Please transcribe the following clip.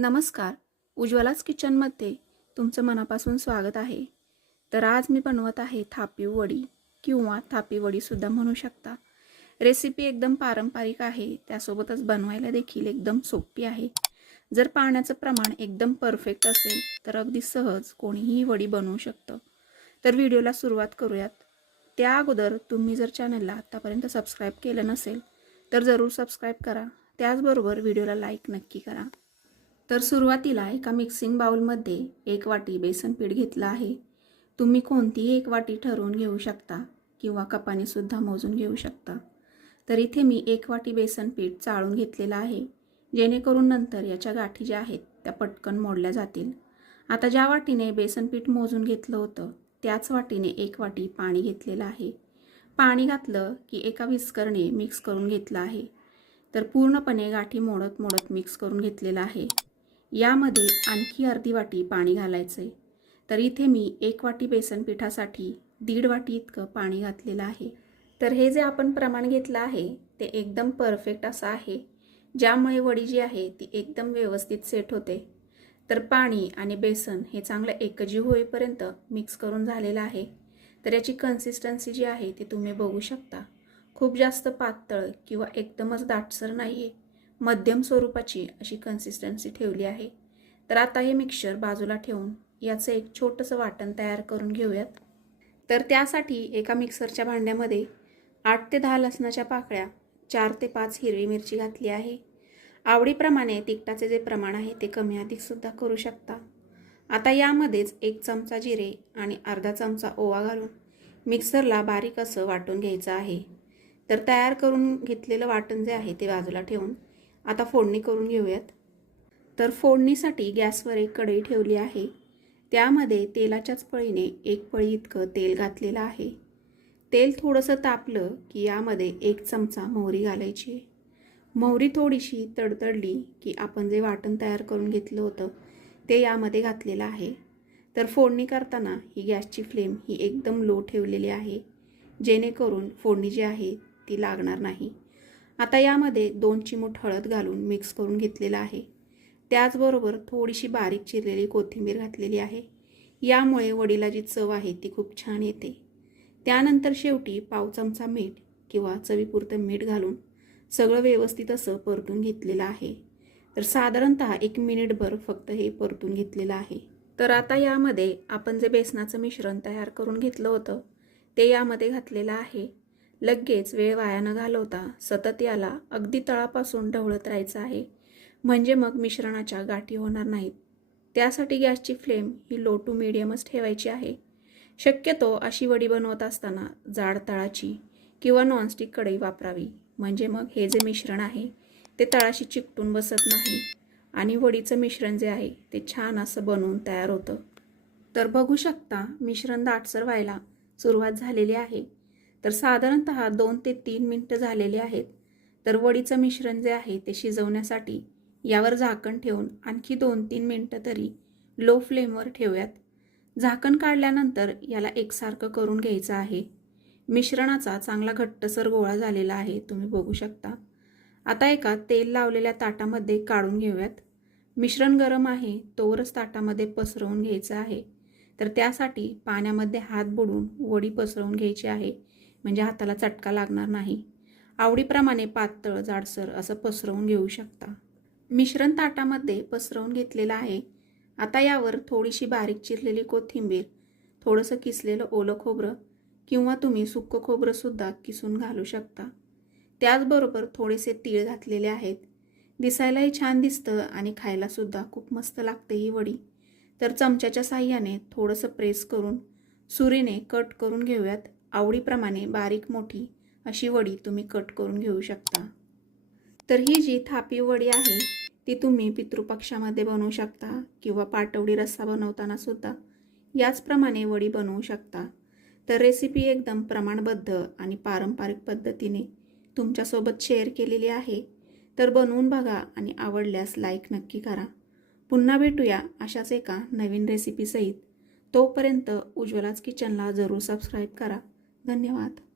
नमस्कार. उज्ज्वलाच किचनमध्ये तुमचं मनापासून स्वागत आहे. तर आज मी बनवत आहे थापी वडी किंवा थापी वडीसुद्धा म्हणू शकता. रेसिपी एकदम पारंपरिक आहे. त्यासोबतच बनवायला देखील एकदम सोपी आहे. जर पाण्याचं प्रमाण एकदम परफेक्ट असेल तर अगदी सहज कोणीही वडी बनवू शकतं. तर व्हिडिओला सुरुवात करूयात. त्या अगोदर तुम्ही जर चॅनलला आत्तापर्यंत सबस्क्राईब केलं नसेल तर जरूर सबस्क्राईब करा. त्याचबरोबर व्हिडिओला लाईक नक्की करा. तर सुरुवातीला एका मिक्सिंग बाउलमध्ये एक वाटी बेसन पीठ घेतलं आहे. तुम्ही कोणतीही एक वाटी ठरवून घेऊ शकता किंवा कपाने सुद्धा मोजून घेऊ शकता. तर इथे मी एक वाटी बेसन पीठ चाळून घेतलेलं आहे. जेणेकरून नंतर याच्या गाठी ज्या आहेत त्या पटकन मोडल्या जातील. आता ज्या वाटीने बेसन पीठ मोजून घेतलं होतं त्याच वाटीने एक वाटी पाणी घेतलेलं आहे. पाणी घातलं की एका विस्करने मिक्स करून घेतलं आहे. तर पूर्णपणे गाठी मोडत मोडत मिक्स करून घेतलेलं आहे. यामध्ये आणखी अर्धी वाटी पाणी घालायचं. आहे तर इथे मी एक वाटी बेसन पिठासाठी दीड वाटी इतकं पाणी घातलेलं आहे. तर हे जे आपण प्रमाण घेतलं आहे ते एकदम परफेक्ट असं आहे. ज्यामुळे वडी जी आहे ती एकदम व्यवस्थित सेट होते. तर पाणी आणि बेसन हे चांगलं एकजीव होईपर्यंत मिक्स करून झालेलं आहे. तर याची कन्सिस्टन्सी जी आहे ती तुम्ही बघू शकता. खूप जास्त पातळ किंवा एकदमच दाटसर नाही आहे मध्यम स्वरूपाची अशी कन्सिस्टन्सी ठेवली आहे. तर आता हे मिक्सचर बाजूला ठेवून याचं एक छोटंसं वाटण तयार करून घेऊयात. तर त्यासाठी एका मिक्सरच्या भांड्यामध्ये आठ ते दहा लसणाच्या पाकळ्या चार ते पाच हिरवी मिरची घातली आहे. आवडीप्रमाणे तिखटाचे जे प्रमाण आहे ते कमी अधिकसुद्धा करू शकता. आता यामध्येच एक चमचा जिरे आणि अर्धा चमचा ओवा घालून मिक्सरला बारीक असं वाटून घ्यायचं आहे. तर तयार करून घेतलेलं वाटण जे आहे ते बाजूला ठेवून आता फोडणी करून घेऊयात. तर फोडणीसाठी गॅसवर एक कढई ठेवली आहे. त्यामध्ये तेलाच्याच पळीने एक पळी इतकं तेल घातलेलं आहे. तेल थोडंसं तापलं की यामध्ये एक चमचा मोहरी घालायची. मोहरी थोडीशी तडतडली की आपण जे वाटण तयार करून घेतलं होतं ते यामध्ये घातलेलं आहे. तर फोडणी करताना ही गॅसची फ्लेम ही एकदम लो ठेवलेली आहे. जेणेकरून फोडणी जी आहे ती लागणार नाही. आता यामध्ये दोन चिमूट हळद घालून मिक्स करून घेतलेलं आहे. त्याचबरोबर थोडीशी बारीक चिरलेली कोथिंबीर घातलेली आहे. यामुळे वडीला जी चव आहे ती खूप छान येते. त्यानंतर शेवटी पाव चमचा मीठ किंवा चवीपुरतं मीठ घालून सगळं व्यवस्थित असं परतून घेतलेलं आहे. तर साधारणत एक मिनिटभर फक्त हे परतून घेतलेलं आहे. तर आता यामध्ये आपण जे बेसनाचं मिश्रण तयार करून घेतलं होतं ते यामध्ये घातलेलं आहे. लगेच वेळ वाया न घालवता सतत याला अगदी तळापासून ढवळत राहायचं आहे. म्हणजे मग मिश्रणाच्या गाठी होणार नाहीत. त्यासाठी गॅसची फ्लेम ही लो टू मिडियमच ठेवायची आहे. शक्यतो अशी वडी बनवत असताना जाड तळाची किंवा नॉनस्टिक कढई वापरावी. म्हणजे मग हे जे मिश्रण आहे ते तळाशी चिकटून बसत नाही आणि वडीचं मिश्रण जे आहे ते छान असं बनवून तयार होतं. तर बघू शकता मिश्रण दाटसर व्हायला सुरुवात झालेली आहे. तर साधारणत दोन ते तीन मिनटं झालेले आहेत. तर वडीचं मिश्रण जे आहे ते शिजवण्यासाठी यावर झाकण ठेवून आणखी दोन तीन मिनटं तरी लो फ्लेमवर ठेवूयात. झाकण काढल्यानंतर याला एकसारखं करून घ्यायचं आहे. मिश्रणाचा चांगला घट्टसर गोळा झालेला आहे तुम्ही बघू शकता. आता एका तेल लावलेल्या ताटामध्ये काढून घेऊयात. मिश्रण गरम आहे तोवरच ताटामध्ये पसरवून घ्यायचं आहे. तर त्यासाठी पाण्यामध्ये हात बुडून वडी पसरवून घ्यायची आहे. म्हणजे हाताला चटका लागणार नाही. आवडीप्रमाणे पातळ जाडसर असं पसरवून घेऊ शकता. मिश्रण ताटामध्ये पसरवून घेतलेलं आहे. आता यावर थोडीशी बारीक चिरलेली कोथिंबीर थोडंसं किसलेलं ओलं खोबरं किंवा तुम्ही सुक्कं खोबरंसुद्धा किसून घालू शकता. त्याचबरोबर थोडेसे तीळ घातलेले आहेत. दिसायलाही छान दिसतं आणि खायलासुद्धा खूप मस्त लागते ही वडी. तर चमच्याच्या साह्याने थोडंसं प्रेस करून सुरीने कट करून घेऊयात. आवडीप्रमाणे बारीक मोठी अशी वडी तुम्ही कट करून घेऊ शकता. तर ही जी थापी वडी आहे ती तुम्ही पितृपक्षामध्ये बनवू शकता किंवा पाटवडी रस्सा बनवताना सुद्धा याचप्रमाणे वडी बनवू शकता. तर रेसिपी एकदम प्रमाणबद्ध आणि पारंपरिक पद्धतीने तुमच्यासोबत शेअर केलेली आहे. तर बनवून बघा आणि आवडल्यास लाईक नक्की करा. पुन्हा भेटूया अशाच एका नवीन रेसिपीसहित तोपर्यंत उज्ज्वलाच किचनला जरूर सबस्क्राईब करा. धन्यवाद.